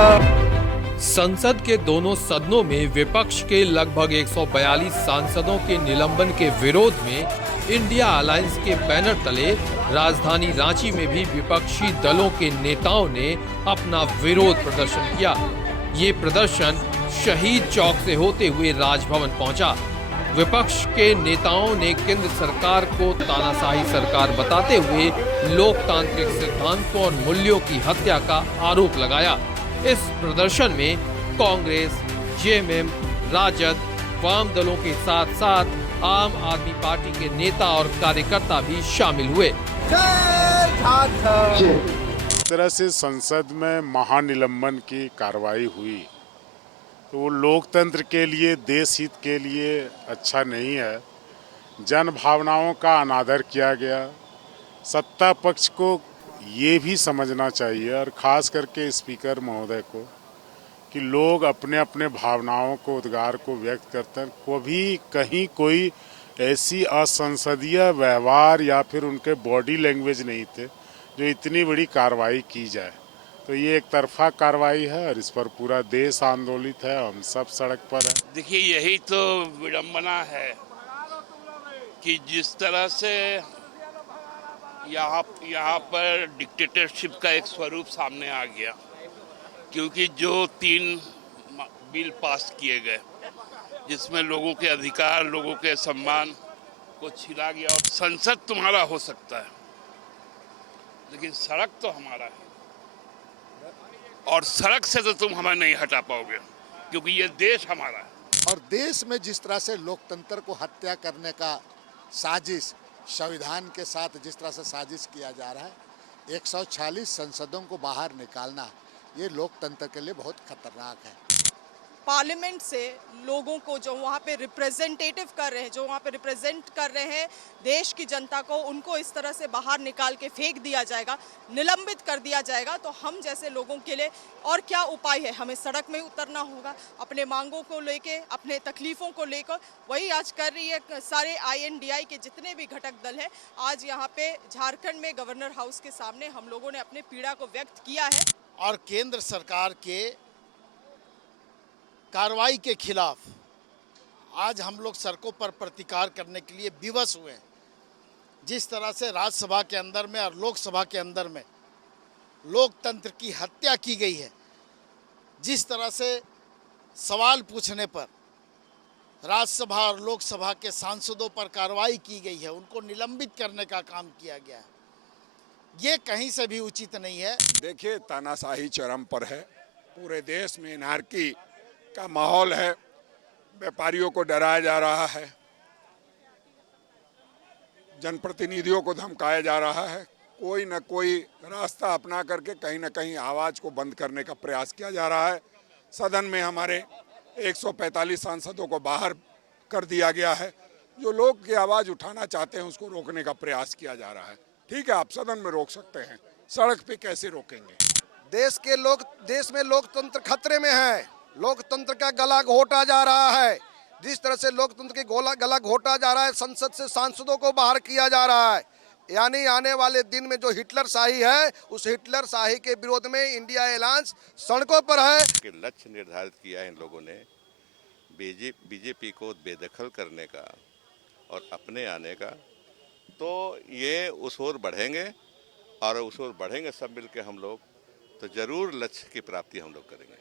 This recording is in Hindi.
संसद के दोनों सदनों में विपक्ष के लगभग 142 सांसदों के निलंबन के विरोध में इंडिया अलायंस के बैनर तले राजधानी रांची में भी विपक्षी दलों के नेताओं ने अपना विरोध प्रदर्शन किया। ये प्रदर्शन शहीद चौक से होते हुए राजभवन पहुंचा। विपक्ष के नेताओं ने केंद्र सरकार को तानाशाही सरकार बताते हुए लोकतांत्रिक सिद्धांतों और मूल्यों की हत्या का आरोप लगाया। इस प्रदर्शन में कांग्रेस, जेएमएम, राजद, वाम दलों के साथ साथ आम आदमी पार्टी के नेता और कार्यकर्ता भी शामिल हुए। इस तरह से संसद में महानिलंबन की कार्रवाई हुई तो वो लोकतंत्र के लिए, देश हित के लिए अच्छा नहीं है। जन भावनाओं का अनादर किया गया। सत्ता पक्ष को ये भी समझना चाहिए और ख़ास करके स्पीकर महोदय को कि लोग अपने अपने भावनाओं को, उद्गार को व्यक्त करते हैं। कभी कहीं कोई ऐसी असंसदीय व्यवहार या फिर उनके बॉडी लैंग्वेज नहीं थे जो इतनी बड़ी कार्रवाई की जाए। तो ये एक तरफा कार्रवाई है और इस पर पूरा देश आंदोलित है, हम सब सड़क पर हैं। देखिए, यही तो विडंबना है कि जिस तरह से यहाँ पर डिक्टेटरशिप का एक स्वरूप सामने आ गया, क्योंकि जो 3 बिल पास किए गए जिसमें लोगों के अधिकार, लोगों के सम्मान को छीना गया। और संसद तुम्हारा हो सकता है लेकिन सड़क तो हमारा है, और सड़क से तो तुम हमें नहीं हटा पाओगे क्योंकि ये देश हमारा है। और देश में जिस तरह से लोकतंत्र को हत्या करने का साजिश, संविधान के साथ जिस तरह से साजिश किया जा रहा है, 146 संसदों को बाहर निकालना ये लोकतंत्र के लिए बहुत खतरनाक है। पार्लियामेंट से लोगों को जो वहाँ पे रिप्रेजेंटेटिव कर रहे हैं, जो वहाँ पे रिप्रेजेंट कर रहे हैं देश की जनता को, उनको इस तरह से बाहर निकाल के फेंक दिया जाएगा, निलंबित कर दिया जाएगा, तो हम जैसे लोगों के लिए और क्या उपाय है? हमें सड़क में उतरना होगा, अपने मांगों को लेके, अपने तकलीफों को लेकर। वही आज कर रही है सारे INDI के जितने भी घटक दल हैं। आज यहाँ पे झारखंड में गवर्नर हाउस के सामने हम लोगों ने अपने पीड़ा को व्यक्त किया है। और केंद्र सरकार के कार्रवाई के खिलाफ आज हम लोग सड़कों पर प्रतिकार करने के लिए विवश हुए हैं। जिस तरह से राज्यसभा के अंदर में और लोकसभा के अंदर में लोकतंत्र की हत्या की गई है, जिस तरह से सवाल पूछने पर राज्यसभा और लोकसभा के सांसदों पर कार्रवाई की गई है, उनको निलंबित करने का काम किया गया है, ये कहीं से भी उचित नहीं है। देखिए, तानाशाही चरम पर है। पूरे देश में एनार्की का माहौल है। व्यापारियों को डराया जा रहा है, जनप्रतिनिधियों को धमकाया जा रहा है, कोई न कोई रास्ता अपना करके कहीं न कहीं आवाज़ को बंद करने का प्रयास किया जा रहा है। सदन में हमारे 145 सांसदों को बाहर कर दिया गया है। जो लोग की आवाज़ उठाना चाहते हैं उसको रोकने का प्रयास किया जा रहा है। ठीक है, आप सदन में रोक सकते हैं, सड़क पे कैसे रोकेंगे? देश में लोकतंत्र खतरे में है। लोकतंत्र का गला घोटा जा रहा है। जिस तरह से लोकतंत्र की गला घोटा जा रहा है, संसद से सांसदों को बाहर किया जा रहा है। यानी आने वाले दिन में जो हिटलर शाही है, उस हिटलर शाही के विरोध में इंडिया अलायंस सड़कों पर है। लक्ष्य निर्धारित किया है इन लोगों ने बीजेपी को बेदखल करने का और अपने आने का, तो ये उस ओर बढ़ेंगे और उस ओर बढ़ेंगे सब मिलकर हम लोग, तो जरूर लक्ष्य की प्राप्ति हम लोग करेंगे।